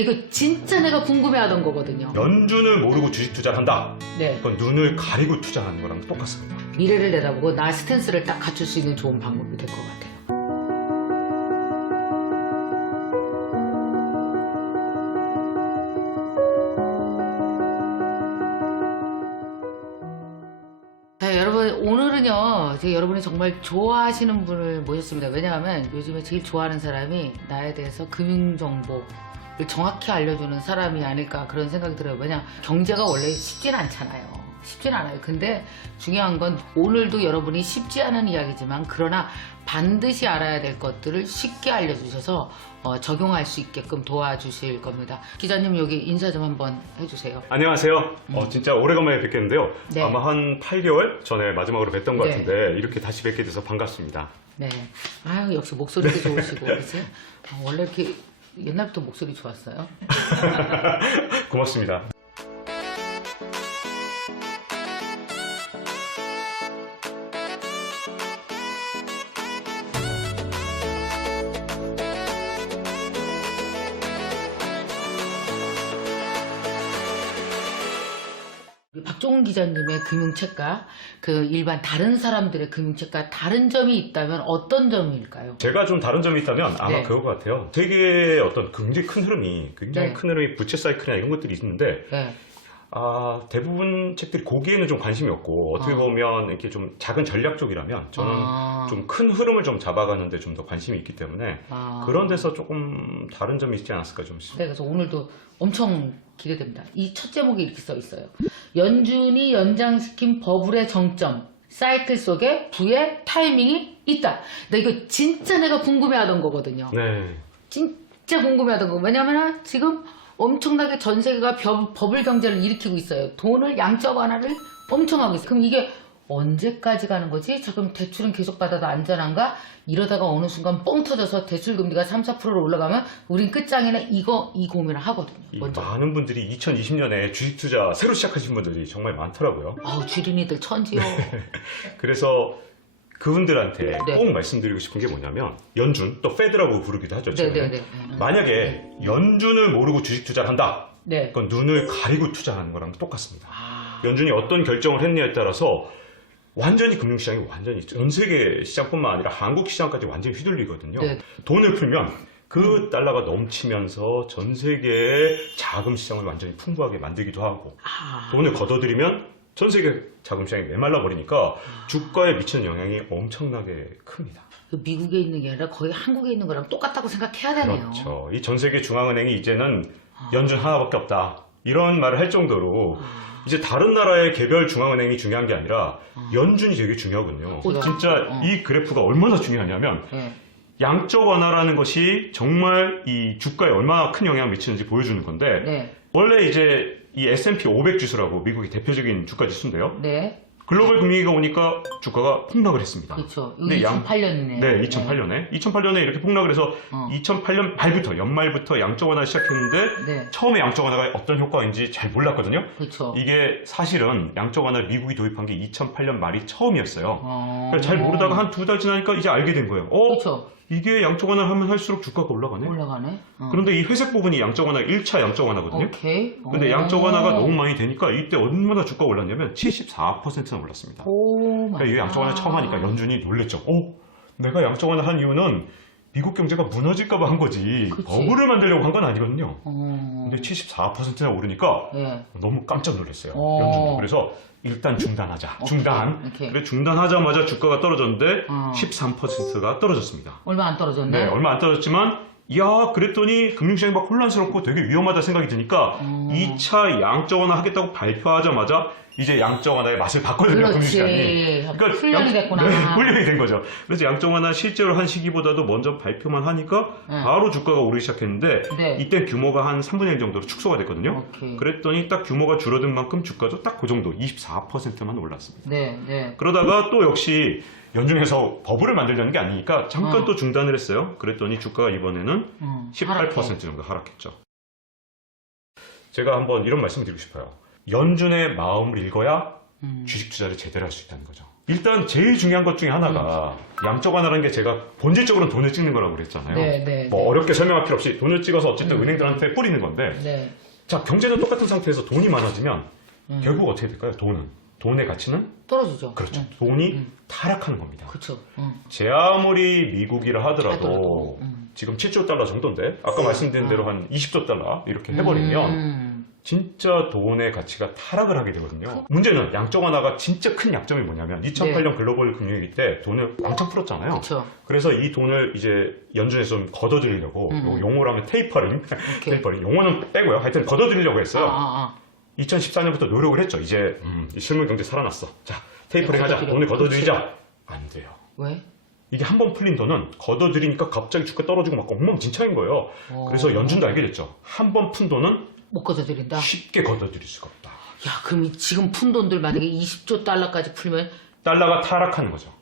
이거 진짜 내가 궁금해하던 거거든요. 연준을 모르고 주식 투자를 한다. 네. 그건 눈을 가리고 투자하는 거랑 똑같습니다. 미래를 내다보고 나 스탠스를 딱 갖출 수 있는 좋은 방법이 될 것 같아요. 자, 여러분, 오늘은요, 여러분이 정말 좋아하시는 분을 모셨습니다. 왜냐하면 요즘에 제일 좋아하는 사람이 나에 대해서 금융정보를 정확히 알려주는 사람이 아닐까 그런 생각이 들어요. 왜냐, 경제가 원래 쉽진 않잖아요. 쉽진 않아요. 근데 중요한 건 오늘도 여러분이 쉽지 않은 이야기지만 그러나 반드시 알아야 될 것들을 쉽게 알려주셔서 적용할 수 있게끔 도와주실 겁니다. 기자님 여기 인사 좀 한번 해주세요. 안녕하세요. 진짜 오래간만에 뵙겠는데요. 네. 아마 한 8개월 전에 마지막으로 뵀던 것 네. 같은데 이렇게 다시 뵙게 돼서 반갑습니다. 네. 아유, 역시 목소리도 좋으시고, 그치? 원래 이렇게 옛날부터 목소리 좋았어요? 고맙습니다. 박종훈 기자님의 금융책과 그 일반 다른 사람들의 금융책과 다른 점이 있다면 어떤 점일까요? 제가 좀 다른 점이 있다면 아마 네. 그거 같아요. 세계의 어떤 굉장히 큰 흐름이 네. 부채 사이클이나 이런 것들이 있는데 네. 대부분 책들이 거기에는 좀 관심이 없고 어떻게 보면 이렇게 좀 작은 전략 쪽이라면 저는 좀 큰 흐름을 좀 잡아가는데 좀 더 관심이 있기 때문에 그런 데서 조금 다른 점이 있지 않았을까 좀 싶습니다. 네, 그래서 오늘도 엄청 기대됩니다. 이 첫 제목이 이렇게 써 있어요. 연준이 연장시킨 버블의 정점, 사이클 속에 부의 타이밍이 있다. 근데 이거 진짜 내가 궁금해하던 거거든요. 네. 진짜 궁금해하던 거. 왜냐면 지금 엄청나게 전 세계가 버블 경제를 일으키고 있어요. 돈을 양적 완화를 엄청 하고 있어요. 그럼 이게 언제까지 가는 거지? 지금 대출은 계속 받아도 안전한가? 이러다가 어느 순간 뻥 터져서 대출 금리가 3, 4%로 올라가면 우린 끝장이네. 이 고민을 하거든요. 먼저. 많은 분들이 2020년에 주식 투자 새로 시작하신 분들이 정말 많더라고요. 주린이들 천지요. 그래서 그분들한테 네. 꼭 말씀드리고 싶은 게 뭐냐면 연준, 또 페드라고 부르기도 하죠. 네네네. 만약에 연준을 모르고 주식 투자를 한다. 네. 그건 눈을 가리고 투자하는 거랑 똑같습니다. 아, 연준이 어떤 결정을 했냐에 따라서 완전히 금융시장이 완전히 전 세계 시장뿐만 아니라 한국 시장까지 완전히 휘둘리거든요. 네. 돈을 풀면 그 달러가 넘치면서 전 세계의 자금 시장을 완전히 풍부하게 만들기도 하고 돈을 걷어들이면 전 세계 자금 시장이 메말라 버리니까 주가에 미치는 영향이 엄청나게 큽니다. 미국에 있는 게 아니라 거의 한국에 있는 거랑 똑같다고 생각해야 되네요. 그렇죠. 이 전 세계 중앙은행이 이제는 연준 하나밖에 없다. 이런 말을 할 정도로 이제 다른 나라의 개별 중앙은행이 중요한 게 아니라 연준이 되게 중요하군요. 진짜 이 그래프가 얼마나 중요하냐면 네. 양적 완화라는 것이 정말 이 주가에 얼마나 큰 영향을 미치는지 보여주는 건데 네. 원래 이제 이 S&P 500 지수라고 미국의 대표적인 주가 지수인데요. 네. 글로벌 금융위기가 오니까 주가가 폭락을 했습니다. 그렇죠. 이거 근데 2008년이네요. 네, 2008년에 이렇게 폭락을 해서 2008년 말부터 연말부터 양적 완화를 시작했는데 네. 처음에 양적 완화가 어떤 효과인지 잘 몰랐거든요. 그렇죠. 이게 사실은 양적 완화를 미국이 도입한 게 2008년 말이 처음이었어요. 그래서 잘 모르다가 한 2달 지나니까 이제 알게 된 거예요. 그렇죠. 이게 양적 완화를 하면 할수록 주가가 올라가네. 올라가네. 그런데 이 회색 부분이 양적 완화 1차 양적 완화거든요. 오케이. 근데 양적 완화가 너무 많이 되니까 이때 얼마나 주가가 올랐냐면 74%나 올랐습니다. 오, 그러니까 이 양적 완화 처음 하니까 연준이 놀랬죠. 내가 양적 완화 한 이유는 미국 경제가 무너질까봐 한 거지. 그치. 버블을 만들려고 한 건 아니거든요. 근데 네. 74%나 오르니까 너무 깜짝 놀랐어요. 어. 연준도. 그래서 일단 중단하자. 중단. 오케이. 그래 중단하자마자 주가가 떨어졌는데 13%가 떨어졌습니다. 얼마 안 떨어졌네. 네, 얼마 안 떨어졌지만 그랬더니 금융시장이 막 혼란스럽고 되게 위험하다 생각이 드니까 2차 양적 완화 하겠다고 발표하자마자 이제 양적 완화의 맛을 봤거든요. 그렇지. 금융시장이. 훈련이 됐구나. 네, 훈련이 된 거죠. 그래서 양적 완화 실제로 한 시기보다도 먼저 발표만 하니까 바로 주가가 오르기 시작했는데 네. 이때 규모가 한 3분의 1 정도로 축소가 됐거든요. 오케이. 그랬더니 딱 규모가 줄어든 만큼 주가도 딱 그 정도 24%만 올랐습니다. 네, 네. 그러다가 또 역시 연준에서 버블을 만들려는 게 아니니까 잠깐 또 중단을 했어요. 그랬더니 주가가 이번에는 18% 정도 하락했죠. 제가 한번 이런 말씀을 드리고 싶어요. 연준의 마음을 읽어야 주식 투자를 제대로 할 수 있다는 거죠. 일단 제일 중요한 것 중에 하나가 양적 완화라는 게 제가 본질적으로는 돈을 찍는 거라고 그랬잖아요. 네. 뭐 어렵게 설명할 필요 없이 돈을 찍어서 어쨌든 은행들한테 뿌리는 건데 네. 자, 경제는 똑같은 상태에서 돈이 많아지면 결국 어떻게 될까요? 돈의 가치는 떨어지죠. 그렇죠. 돈이 타락하는 겁니다. 그렇죠. 제 아무리 미국이라 하더라도 하더라도, 지금 7조 달러 정도인데 아까 말씀드린 대로 한 20조 달러 이렇게 해버리면 진짜 돈의 가치가 타락을 하게 되거든요. 문제는 양적 완화가 진짜 큰 약점이 뭐냐면 2008년 글로벌 금융위기 때 돈을 왕창 풀었잖아요. 그렇죠. 그래서 이 돈을 이제 연준에서 좀 걷어들이려고 용어로 하면 테이퍼링, 테이퍼링 용어는 빼고요. 하여튼 걷어들이려고 했어요. 2014년부터 노력을 했죠. 이제 실물 경제 살아났어. 자, 테이퍼링 하자. 돈을 걷어들이자. 안 돼요. 왜? 이게 한 번 풀린 돈은 걷어들이니까 갑자기 주가 떨어지고 막 엉망진창인 거예요. 그래서 연준도 알게 됐죠. 한 번 푼 돈은 못 걷어들인다. 쉽게 걷어들일 수가 없다. 야, 그럼 지금 푼 돈들 만약에 20조 달러까지 풀면 달러가 타락하는 거죠.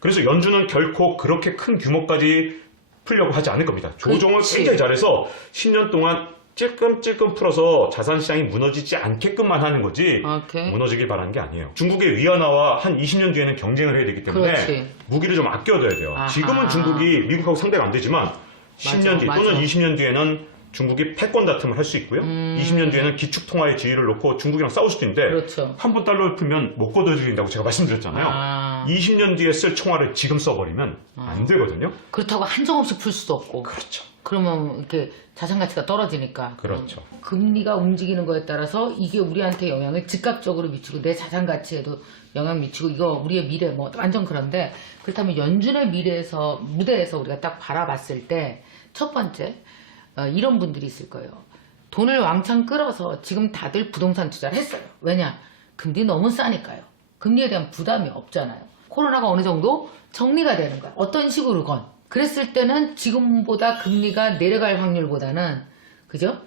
그래서 연준은 결코 그렇게 큰 규모까지 풀려고 하지 않을 겁니다. 조정을 그치. 굉장히 잘해서 10년 동안 찔끔찔끔 풀어서 자산시장이 무너지지 않게끔만 하는 거지 오케이. 무너지길 바라는 게 아니에요. 중국의 위안화와 한 20년 뒤에는 경쟁을 해야 되기 때문에 그렇지. 무기를 좀 아껴둬야 돼요. 아하. 지금은 중국이 미국하고 상대가 안 되지만 10년 뒤 맞아. 또는 20년 뒤에는 중국이 패권 다툼을 할 수 있고요. 20년 뒤에는 기축통화의 지위를 놓고 중국이랑 싸울 수도 있는데 그렇죠. 한 번 달러를 풀면 못 걷어들인다고 제가 말씀드렸잖아요. 20년 뒤에 쓸 총알을 지금 써버리면 안 되거든요. 그렇다고 한정없이 풀 수도 없고. 그렇죠. 그러면 이렇게 자산 가치가 떨어지니까. 그렇죠. 금리가 움직이는 거에 따라서 이게 우리한테 영향을 즉각적으로 미치고 내 자산 가치에도 영향 미치고 이거 우리의 미래 뭐 완전 그런데 그렇다면 연준의 무대에서 우리가 딱 바라봤을 때 첫 번째 이런 분들이 있을 거예요. 돈을 왕창 끌어서 지금 다들 부동산 투자를 했어요. 왜냐? 금리 너무 싸니까요. 금리에 대한 부담이 없잖아요. 코로나가 어느 정도 정리가 되는 거야. 어떤 식으로건. 그랬을 때는 지금보다 금리가 내려갈 확률보다는 그죠?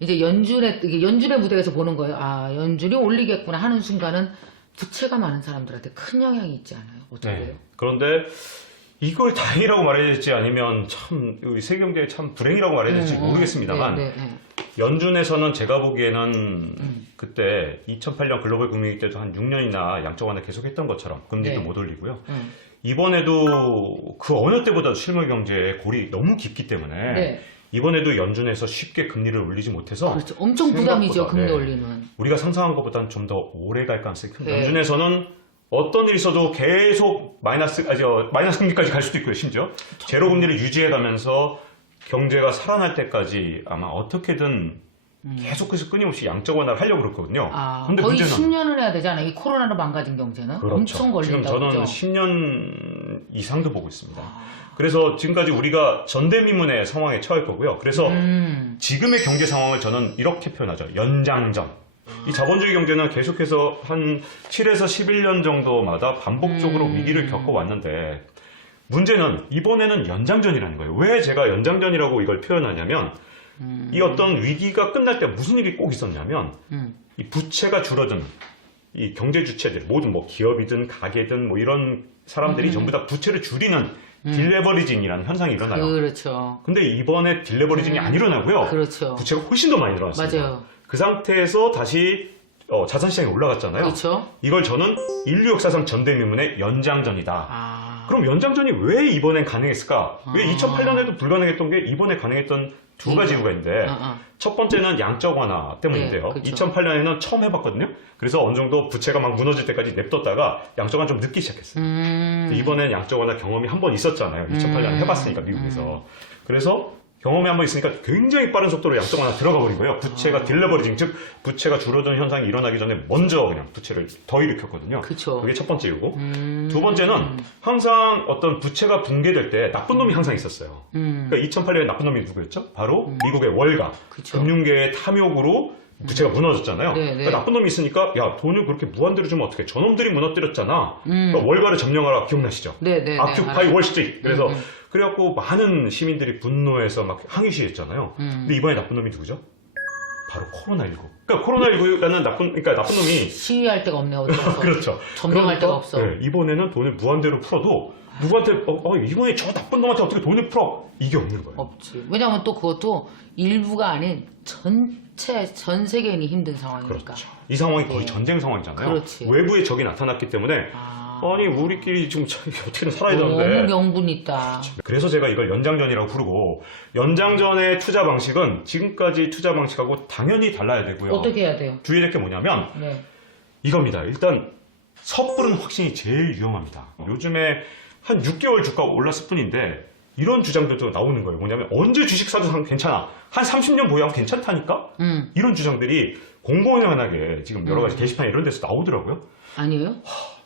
이제 연준의 무대에서 보는 거예요. 아, 연준이 올리겠구나 하는 순간은 부채가 많은 사람들한테 큰 영향이 있지 않아요? 어떻게 돼요? 그런데 이걸 다행이라고 말해야 될지 아니면 참 우리 세계경제의 참 불행이라고 말해야 될지 모르겠습니다만 연준에서는 제가 보기에는 그때 2008년 글로벌 금융위기 때도 한 6년이나 양적 완화 계속했던 것처럼 금리도 못 올리고요. 이번에도 그 어느 때보다도 실물 경제의 골이 너무 깊기 때문에 이번에도 연준에서 쉽게 금리를 올리지 못해서 그렇죠. 엄청 부담이죠. 금리 올리는. 우리가 상상한 것보다는 좀 더 오래 갈 가능성이 큽니다. 연준에서는 어떤 일이 있어도 계속 마이너스 금리까지 갈 수도 있고요. 심지어 제로 금리를 유지해가면서 경제가 살아날 때까지 아마 어떻게든 계속해서 끊임없이 양적 완화를 하려고 그랬거든요. 근데 거의 10년을 해야 되잖아요. 이 코로나로 망가진 경제는. 그렇죠. 엄청 걸린다고. 지금 저는 10년 이상도 보고 있습니다. 그래서 지금까지 우리가 전대미문의 상황에 처할 거고요. 그래서 지금의 경제 상황을 저는 이렇게 표현하죠. 연장전. 이 자본주의 경제는 계속해서 한 7에서 11년 정도마다 반복적으로 위기를 겪어왔는데 문제는 이번에는 연장전이라는 거예요. 왜 제가 연장전이라고 이걸 표현하냐면 이 어떤 위기가 끝날 때 무슨 일이 꼭 있었냐면 이 부채가 줄어든 이 경제 주체들 모든 뭐 기업이든 가게든 뭐 이런 사람들이 전부 다 부채를 줄이는 딜레버리징이라는 현상이 일어나요. 그렇죠. 근데 이번에 딜레버리징이 안 일어나고요. 그렇죠. 부채가 훨씬 더 많이 일어났습니다. 맞아요. 그 상태에서 다시 자산시장이 올라갔잖아요. 그렇죠. 이걸 저는 인류 역사상 전대미문의 연장전이다. 그럼 연장전이 왜 이번엔 가능했을까? 왜 2008년에도 불가능했던 게 이번에 가능했던 두 가지 이유가 있는데 첫 번째는 양적 완화 때문인데요. 그렇죠. 2008년에는 처음 해봤거든요. 그래서 어느 정도 부채가 막 무너질 때까지 냅뒀다가 양적 완화 좀 늦기 시작했어요. 이번엔 양적 완화 경험이 한 번 있었잖아요. 2008년에 해봤으니까 미국에서. 그래서 경험이 한 번 있으니까 굉장히 빠른 속도로 양적 완화 들어가 버린 거예요. 부채가 딜레버리징, 즉 부채가 줄어드는 현상이 일어나기 전에 먼저 그냥 부채를 더 일으켰거든요. 그쵸. 그게 첫 번째 이유고. 두 번째는 항상 어떤 부채가 붕괴될 때 나쁜 놈이 항상 있었어요. 그러니까 2008년에 나쁜 놈이 누구였죠? 바로 미국의 월가, 그쵸. 금융계의 탐욕으로 부채가 무너졌잖아요. 그러니까 나쁜 놈이 있으니까 야 돈을 그렇게 무한대로 주면 어떡해. 저놈들이 무너뜨렸잖아. 그러니까 월가를 점령하라 기억나시죠? 아큐파이 월스트리트. 그래서 그래갖고 많은 시민들이 분노해서 막 항의 시위했잖아요. 근데 이번에 나쁜 놈이 누구죠? 바로 코로나19. 그러니까 코로나19라는 나쁜 놈이 시위할 데가 없네. 어디서. 그렇죠. 전쟁할 데가 없어. 네, 이번에는 돈을 무한대로 풀어도 누구한테 이번에 저 나쁜 놈한테 어떻게 돈을 풀어? 이게 없는 거예요. 없지. 왜냐하면 또 그것도 일부가 아닌 전 세계인이 힘든 상황이니까. 그렇죠. 이 상황이 거의 전쟁 상황이잖아요. 그렇지. 외부의 적이 나타났기 때문에 아니 우리끼리 지금 어떻게든 살아야 너무 되는데. 명분 있다. 그래서 제가 이걸 연장전이라고 부르고, 연장전의 투자 방식은 지금까지 투자 방식하고 당연히 달라야 되고요. 어떻게 해야 돼요? 주의할 게 뭐냐면 네. 이겁니다. 일단 섣부른 확신이 제일 위험합니다. 요즘에 한 6개월 주가가 올랐을 뿐인데 이런 주장들도 나오는 거예요. 뭐냐면 언제 주식 사도 괜찮아. 한 30년 보유하면 괜찮다니까? 이런 주장들이 공공연하게 지금 여러 가지 게시판 이런 데서 나오더라고요. 아니에요?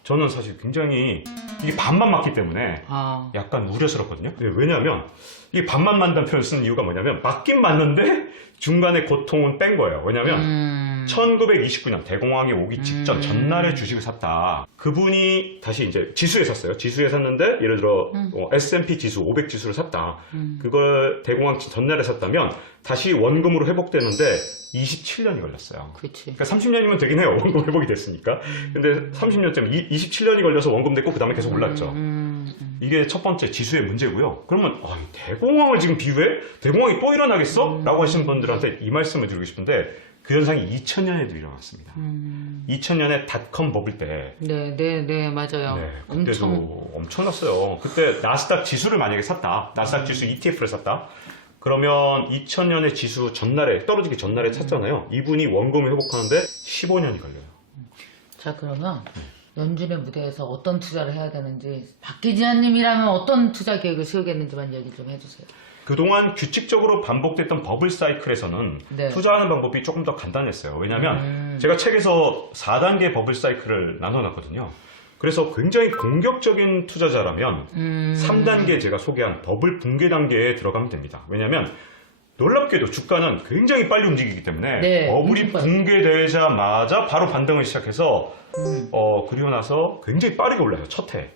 저는 사실 굉장히 이게 반만 맞기 때문에 아. 약간 우려스럽거든요. 왜냐하면 이게 반만 맞다는 표현을 쓰는 이유가 뭐냐면 맞긴 맞는데 중간에 고통은 뺀 거예요. 왜냐하면 1929년 대공황이 오기 직전 전날에 주식을 샀다. 그분이 다시 이제 지수에 샀어요. 지수에 샀는데 예를 들어 S&P 지수 500 지수를 샀다. 그걸 대공황 전날에 샀다면 다시 원금으로 회복되는데 27년이 걸렸어요. 그렇지. 그러니까 30년이면 되긴 해요. 원금 회복이 됐으니까. 근데 30년쯤 27년이 걸려서 원금 됐고 그 다음에 계속 올랐죠. 이게 첫 번째 지수의 문제고요. 그러면 대공황을 지금 비유해? 대공황이 또 일어나겠어? 라고 하시는 분들한테 이 말씀을 드리고 싶은데 그 현상이 2000년에도 일어났습니다. 2000년에 닷컴 버블 때 네, 맞아요. 네, 그때도 엄청났어요. 그때 나스닥 지수를 만약에 샀다. 나스닥 지수 ETF를 샀다. 그러면 2000년에 지수 전날에 떨어지기 전날에 샀잖아요. 이분이 원금을 회복하는데 15년이 걸려요. 자, 그러면 연준의 무대에서 어떤 투자를 해야 되는지, 박기지아님이라면 어떤 투자 계획을 세우겠는지만 얘기 좀 해주세요. 그동안 규칙적으로 반복됐던 버블 사이클에서는 네. 투자하는 방법이 조금 더 간단했어요. 왜냐하면 제가 책에서 4단계 버블 사이클을 나눠놨거든요. 그래서 굉장히 공격적인 투자자라면 3단계 제가 소개한 버블 붕괴 단계에 들어가면 됩니다. 왜냐하면 놀랍게도 주가는 굉장히 빨리 움직이기 때문에 네, 버블이 붕괴되자마자 바로 반등을 시작해서 그리고 나서 굉장히 빠르게 올라요. 첫 해.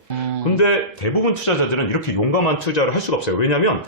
근데 대부분 투자자들은 이렇게 용감한 투자를 할 수가 없어요. 왜냐하면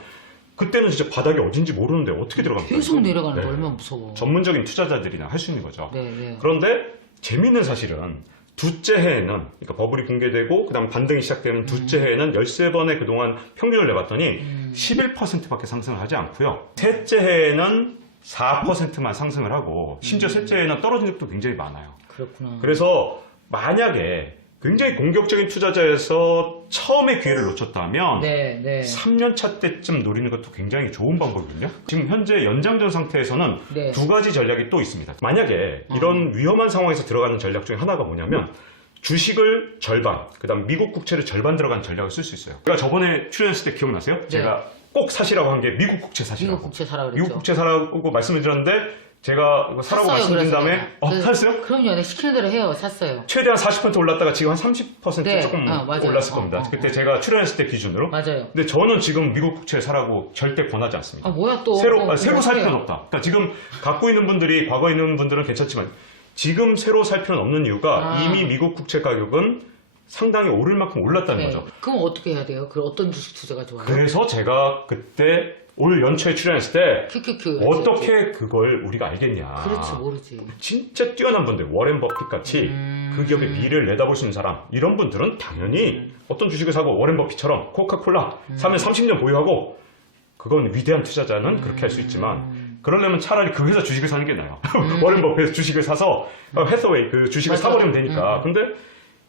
그때는 진짜 바닥이 어딘지 모르는데 어떻게 들어갑니까? 계속 내려가는 네. 거 얼마나 무서워. 전문적인 투자자들이나 할 수 있는 거죠. 네. 그런데 재미있는 사실은 둘째 해에는, 그러니까 버블이 붕괴되고 그다음 반등이 시작되는 둘째 해에는 13번의 그동안 평균을 내봤더니 11%밖에 상승을 하지 않고요. 셋째 해에는 4%만 상승을 하고 심지어 셋째 해에는 떨어진 적도 굉장히 많아요. 그렇구나. 그래서 만약에 굉장히 공격적인 투자자에서 처음에 기회를 놓쳤다면 네. 3년 차 때쯤 노리는 것도 굉장히 좋은 방법이거든요. 지금 현재 연장전 상태에서는 네. 두 가지 전략이 또 있습니다. 만약에 이런 위험한 상황에서 들어가는 전략 중에 하나가 뭐냐면 주식을 절반, 그 다음 미국 국채를 절반 들어간 전략을 쓸 수 있어요. 제가 저번에 출연했을 때 기억나세요? 네. 제가 꼭 사시라고 한 게 미국 국채 사시라고. 미국 국채 사라고 미국 그랬죠. 국채 사라고 말씀을 드렸는데 제가 이거 사라고 샀어요, 말씀드린 그래서 다음에 내가. 샀어요? 그럼요. 내가 시키는 대로 해요. 샀어요. 최대한 40% 올랐다가 지금 한 30% 네. 조금 맞아요. 올랐을 겁니다. 그때 제가 출연했을 때 기준으로. 맞아요. 근데 저는 지금 미국 국채 사라고 절대 권하지 않습니다. 뭐야 또. 새로 살 어떡해요. 필요는 없다. 그러니까 지금 갖고 있는 분들이, 과거에 있는 분들은 괜찮지만 지금 새로 살 필요는 없는 이유가 이미 미국 국채 가격은 상당히 오를 만큼 올랐다는 거죠. 그럼 어떻게 해야 돼요? 그럼 어떤 주식 투자가 좋아요? 그래서 제가 그때 올 연초에 출연했을 때 큐. 어떻게 그걸 우리가 알겠냐. 그렇지, 모르지. 진짜 뛰어난 분들, 워렌 버핏 같이 그 기업의 미래를 내다볼 수 있는 사람, 이런 분들은 당연히 어떤 주식을 사고 워렌 버핏처럼 코카콜라 사면 30년 보유하고, 그건 위대한 투자자는 그렇게 할 수 있지만 그러려면 차라리 그 회사 주식을 사는 게 나아요. 워렌 버핏 주식을 사서 해서웨이 그 주식을 맞아. 사버리면 되니까. 근데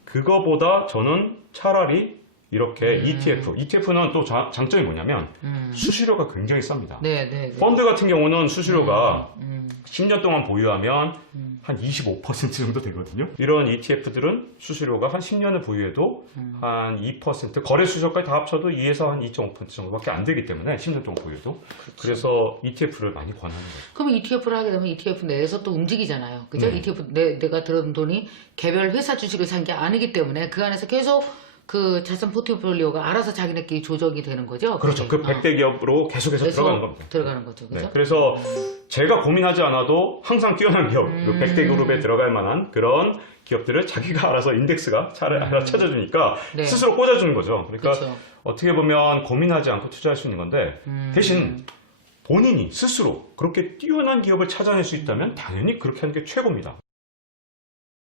그거보다 저는 차라리 이렇게 ETF는 또 장점이 뭐냐면 수수료가 굉장히 쌉니다. 네. 펀드 같은 경우는 수수료가 10년 동안 보유하면 한 25% 정도 되거든요. 이런 ETF들은 수수료가 한 10년을 보유해도 한 2%, 거래 수수료까지 다 합쳐도 2에서 한 2.5% 정도밖에 안 되기 때문에 10년 동안 보유해도. 그래서 ETF를 많이 권하는 거예요. 그럼 ETF를 하게 되면 ETF 내에서 또 움직이잖아요. 그죠? ETF 내가 들은 돈이 개별 회사 주식을 산 게 아니기 때문에 그 안에서 계속 그 자산 포트폴리오가 알아서 자기네끼리 조정이 되는 거죠? 그렇죠. 그 100대 기업으로 계속해서 들어가는 겁니다. 들어가는 거죠. 그죠? 네, 그래서 제가 고민하지 않아도 항상 뛰어난 기업, 그 100대 그룹에 들어갈 만한 그런 기업들을 자기가 알아서 인덱스가 잘 알아 찾아주니까 네. 스스로 꽂아주는 거죠. 그러니까 그렇죠. 어떻게 보면 고민하지 않고 투자할 수 있는 건데 대신 본인이 스스로 그렇게 뛰어난 기업을 찾아낼 수 있다면 당연히 그렇게 하는 게 최고입니다.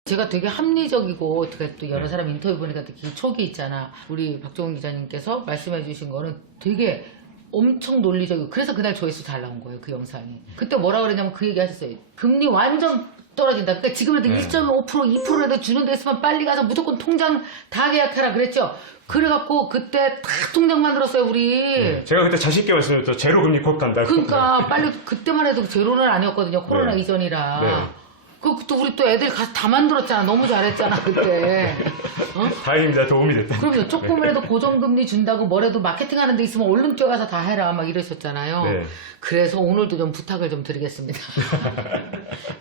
제가 되게 합리적이고 또 여러 사람 인터뷰 보니까 특히 촉이 있잖아. 우리 박종훈 기자님께서 말씀해 주신 거는 되게 엄청 논리적이고, 그래서 그날 조회수 잘 나온 거예요. 그 영상이. 그때 뭐라 그러냐면 그 얘기 하셨어요. 금리 완전 떨어진다. 그러니까 지금이라도 네. 1.5%, 2%라도 주는 데 있으면 빨리 가서 무조건 통장 다 계약하라 그랬죠. 그래갖고 그때 다 통장 만들었어요, 우리. 네. 제가 그때 자신있게 말씀드렸죠. 제로 금리 곧 간다. 그러니까 빨리 그때만 해도 제로는 아니었거든요. 코로나 네. 이전이라. 네. 그또 우리 또 애들 가서 다 만들었잖아. 너무 잘했잖아 그때. 어? 다행입니다. 도움이 됐다. 그럼요. 조금이라도 고정금리 준다고 뭐래도 마케팅하는 데 있으면 얼른 뛰어가서 다 해라 막 이러셨잖아요. 네. 그래서 오늘도 좀 부탁을 좀 드리겠습니다.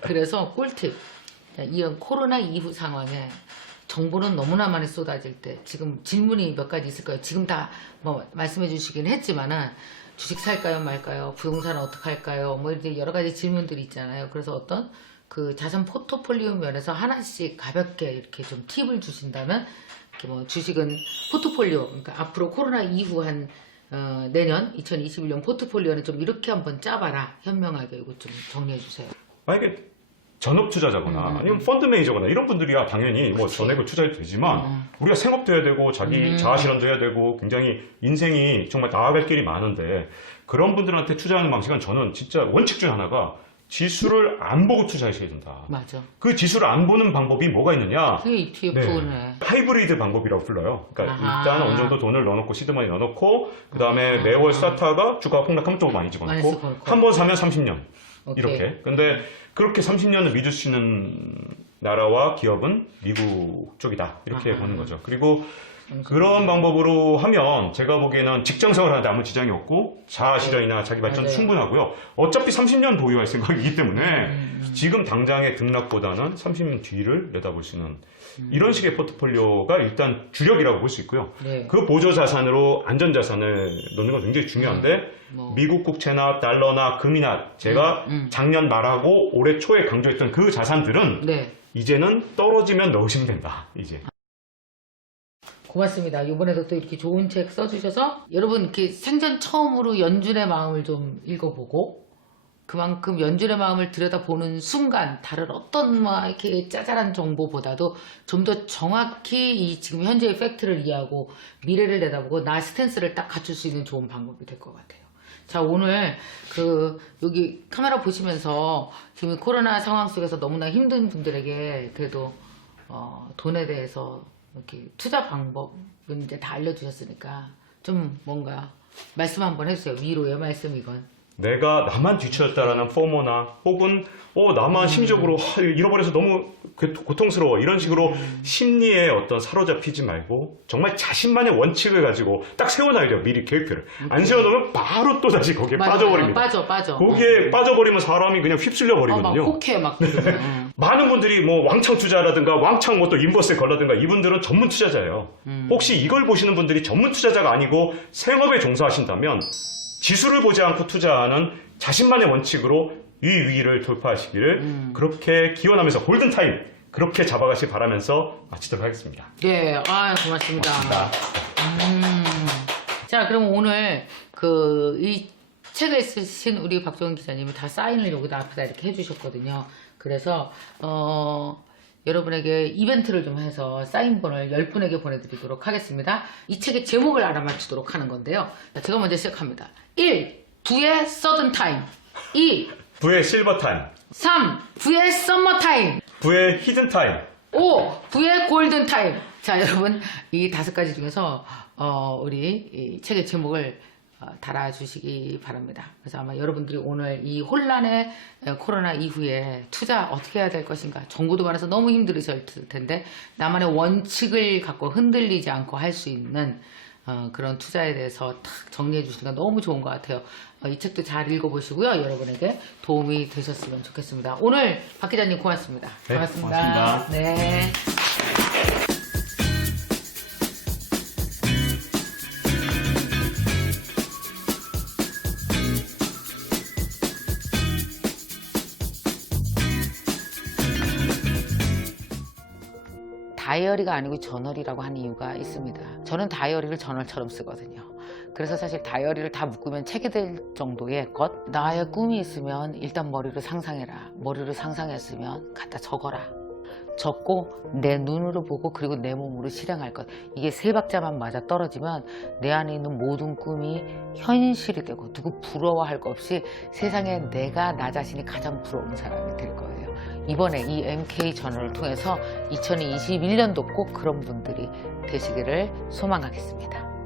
그래서 꿀팁. 이 코로나 이후 상황에 정보는 너무나 많이 쏟아질 때 지금 질문이 몇 가지 있을 거예요. 지금 다 뭐 말씀해 주시긴 했지만은 주식 살까요 말까요? 부동산 어떻게 할까요? 뭐 이렇게 여러 가지 질문들이 있잖아요. 그래서 어떤 그 자산 포트폴리오 면에서 하나씩 가볍게 이렇게 좀 팁을 주신다면 이렇게 뭐 주식은 포트폴리오 그러니까 앞으로 코로나 이후 한 내년 2021년 포트폴리오는 좀 이렇게 한번 짜봐라 현명하게 이거 좀 정리해 주세요. 만약에 전업 투자자거나 아니면 펀드 매니저거나 이런 분들이야 당연히 뭐 전액을 투자해도 되지만 우리가 생업도 해야 되고 자기 자아 실현도 해야 되고 굉장히 인생이 정말 나아갈 길이 많은데 그런 분들한테 투자하는 방식은 저는 진짜 원칙 중 하나가 지수를 안 보고 투자하셔야 된다. 맞아. 그 지수를 안 보는 방법이 뭐가 있느냐? 그게 ETF네. 네. 하이브리드 방법이라고 불러요. 그러니까 아하. 일단 어느 정도 돈을 넣어놓고 시드머니 넣어놓고 그 다음에 매월 쌓다가 주가가 폭락하면 또 많이 많이 집어넣고 집어넣고. 한 번 사면 30년 오케이. 이렇게. 근데 그렇게 30년을 믿을 수 있는 나라와 기업은 미국 쪽이다 이렇게 아하. 보는 거죠. 그리고 그런 방법으로 하면 제가 보기에는 직장 생활하는데 아무 지장이 없고 자아 실현이나 자기 발전도 맞아요. 충분하고요. 어차피 30년 보유할 생각이기 때문에 지금 당장의 등락보다는 30년 뒤를 내다볼 수 있는 이런 식의 포트폴리오가 일단 주력이라고 볼 수 있고요. 네. 그 보조 자산으로 안전 자산을 넣는 건 굉장히 중요한데 뭐. 미국 국채나 달러나 금이나 제가 작년 말하고 올해 초에 강조했던 그 자산들은 네. 이제는 떨어지면 넣으시면 된다. 이제. 고맙습니다. 이번에도 또 이렇게 좋은 책 써주셔서 여러분 이렇게 생전 처음으로 연준의 마음을 좀 읽어보고 그만큼 연준의 마음을 들여다보는 순간 다른 어떤 막 이렇게 짜잘한 정보보다도 좀 더 정확히 이 지금 현재의 팩트를 이해하고 미래를 내다보고 나 스탠스를 딱 갖출 수 있는 좋은 방법이 될 것 같아요. 자, 오늘 여기 카메라 보시면서 지금 코로나 상황 속에서 너무나 힘든 분들에게 그래도 돈에 대해서 이렇게 투자 방법은 이제 다 알려주셨으니까 좀 뭔가 말씀 한번 해주세요. 위로의 말씀이건. 내가 나만 뒤처졌다라는 포모나 혹은 나만 심리적으로 잃어버려서 너무 고통스러워 이런 식으로 심리에 어떤 사로잡히지 말고 정말 자신만의 원칙을 가지고 딱 세워놔야 돼요. 미리 계획표를. 안 세워놓으면 바로 또 다시 거기에 맞아, 빠져버립니다. 빠져. 거기에 빠져버리면 사람이 그냥 휩쓸려 막 버리거든요. 혹해 막 그러면. 많은 분들이 뭐 왕창 투자라든가 왕창 뭐 또 인버스에 걸라든가 이분들은 전문 투자자예요. 혹시 이걸 보시는 분들이 전문 투자자가 아니고 생업에 종사하신다면 지수를 보지 않고 투자하는 자신만의 원칙으로 이 위기를 돌파하시기를 그렇게 기원하면서 골든타임 그렇게 잡아가시기 바라면서 마치도록 하겠습니다. 네, 고맙습니다. 자, 그럼 오늘 이 책을 쓰신 우리 박정은 기자님이 다 사인을 여기다 앞에다 이렇게 해주셨거든요. 그래서 여러분에게 이벤트를 좀 해서 사인본을 10분에게 보내드리도록 하겠습니다. 이 책의 제목을 알아맞히도록 하는 건데요. 자, 제가 먼저 시작합니다. 1. 부의 서든 타임. 2. 부의 실버 타임, 3. 부의 썸머 타임. 부의 히든 타임. 5. 부의 골든 타임. 자, 여러분 이 5가지 중에서 우리 이 책의 제목을 달아주시기 바랍니다. 그래서 아마 여러분들이 오늘 이 혼란의 코로나 이후에 투자 어떻게 해야 될 것인가 정보도 많아서 너무 힘들으실 텐데 나만의 원칙을 갖고 흔들리지 않고 할 수 있는 그런 투자에 대해서 탁 정리해 주시니까 너무 좋은 것 같아요. 이 책도 잘 읽어보시고요. 여러분에게 도움이 되셨으면 좋겠습니다. 오늘 박 기자님 고맙습니다. 네, 고맙습니다. 고맙습니다. 네. 다이어리가 아니고 저널이라고 하는 이유가 있습니다. 저는 다이어리를 저널처럼 쓰거든요. 그래서 사실 다이어리를 다 묶으면 책이 될 정도의 것. 나의 꿈이 있으면 일단 머리를 상상해라. 머리를 상상했으면 갖다 적어라. 적고 내 눈으로 보고 그리고 내 몸으로 실행할 것. 이게 세 박자만 맞아 떨어지면 내 안에 있는 모든 꿈이 현실이 되고 누구 부러워할 거 없이 세상에 내가 나 자신이 가장 부러운 사람이 될 거예요. 이번에 이 MK 전호를 통해서 2021년도 꼭 그런 분들이 되시기를 소망하겠습니다.